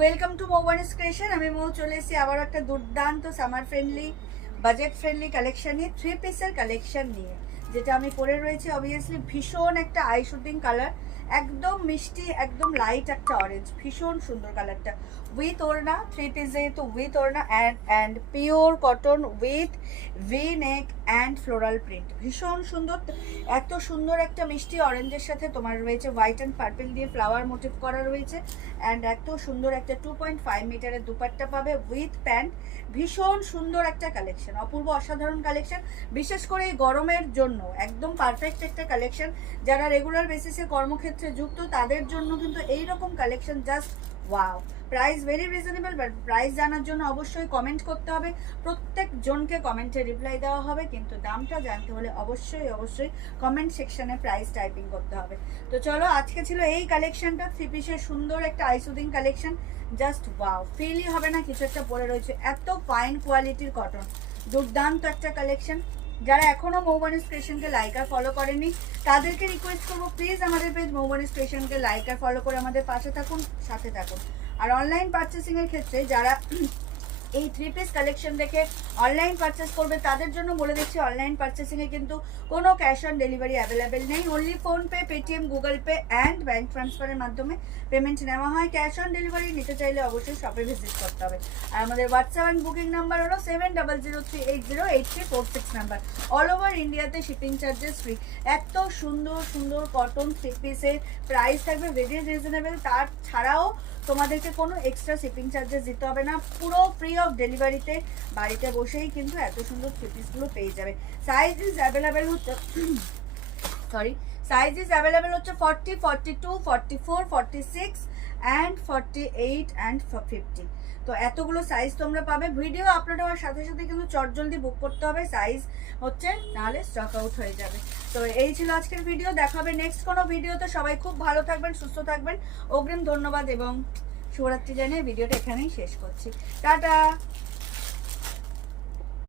Welcome to মৌবানিস creation. আমি মৌ চলে এসেছি আবার একটা দুর্দান্ত summer friendly budget friendly collection নিয়ে, 3 পিসের কালেকশন নিয়ে, যেটা আমি পরে রয়েছি। অবভিয়াসলি ভীষণ একটা আই শুটিং কালার, একদম মিষ্টি, একদম লাইট একটা অরেঞ্জ, ভীষণ সুন্দর কালারটা। উইথ ওড়না, 3 পিস যেহেতু উইথ ওড়না and pure cotton with V neck and floral print, ভীষণ সুন্দর। এত সুন্দর একটা মিষ্টি অরেঞ্জের সাথে তোমার রয়েছে হোয়াইট অ্যান্ড পার্পল দিয়ে ফ্লাওয়ার মোটিভ করা রয়েছে। অ্যান্ড এত সুন্দর একটা 2.5 মিটারের দুপাট্টা পাবে উইথ প্যান্ট। ভীষণ সুন্দর একটা কালেকশন, অপূর্ব অসাধারণ কালেকশন, বিশেষ করে এই গরমের জন্য একদম পারফেক্ট একটা কালেকশন। যারা রেগুলার বেসিসে কর্মক্ষেত্রে যুক্ত তাদের জন্য কিন্তু এইরকম collection just wow. Price very reasonable, but price জানার জন্য অবশ্যই কমেন্ট করতে হবে, প্রত্যেক জনকে কমেন্টে রিপ্লাই দেওয়া হবে, কিন্তু দামটা জানতে হলে অবশ্যই কমেন্ট সেকশনে প্রাইস টাইপিং করতে হবে। তো চলো, আজকে ছিল এই কালেকশনটা, 3 পিসের সুন্দর একটা আইসুদিং কালেকশন, জাস্ট ওয়াও, ফিলই হবে না কিছু একটা পরে রয়েছে। এত ফাইন কোয়ালিটির কটন, দুর্দান্ত একটা কালেকশন। যারা এখনো মৌবানিস ক্রিয়েশনকে লাইক আর ফলো করেনি তাদেরকে রিকোয়েস্ট করবো, প্লিজ আমাদের পেজ মৌবানিস ক্রিয়েশনকে লাইক আর ফলো করে আমাদের পাশে থাকুন, সাথে থাকুন। আর অনলাইন পারচেসিং এর ক্ষেত্রে যারা এই 3 পিস কালেকশন দেখে অনলাইন পারচেস করবে তাদের জন্য বলে দিচ্ছি, অনলাইন পারচেসিংয়ে কিন্তু কোনো ক্যাশ অন ডেলিভারি অ্যাভেলেবেল নেই। Only PhonePe, Paytm, Google pay and bank ট্রান্সফারের মাধ্যমে পেমেন্ট নেওয়া হয়। ক্যাশ অন ডেলিভারি নিতে চাইলে অবশ্যই শপে ভিজিট করতে হবে। আর আমাদের হোয়াটসঅ্যাপ অ্যান্ড বুকিং নাম্বার হলো 7003808346 নাম্বার। অল ওভার ইন্ডিয়াতে শিপিং চার্জেস ফ্রি। এত সুন্দর সুন্দর কটন 3 পিসের প্রাইস থাকবে ভেরি রিজনেবল। তার ছাড়াও তোমাদেরকে কোনো এক্সট্রা শিপিং চার্জেস দিতে হবে না, পুরো ফ্রি অফ ডেলিভারিতে বাড়িতে বসেই কিন্তু এত সুন্দর 3 পিসগুলো পেয়ে যাবে। সাইজ ইজ অ্যাভেলেবেল হচ্ছে সাইজ ইজ অ্যাভেলেবেল হচ্ছে 40, 42, 44, 46 অ্যান্ড 48 অ্যান্ড 50। তো এতগুলো সাইজ তোমরা পাবে। ভিডিও আপলোড হওয়ার সাথে সাথে কিন্তু চটজলদি বুক করতে হবে, সাইজ হচ্ছে নাহলে স্টক আউট হয়ে যাবে। তো এই ছিল আজকের ভিডিও, দেখাবে নেক্সট কোনো ভিডিওতে। সবাই খুব ভালো থাকবেন, সুস্থ থাকবেন, অগ্রিম ধন্যবাদ এবং শুভরাত্রি জানিয়ে ভিডিওটা এখানেই শেষ করছি। টাটা।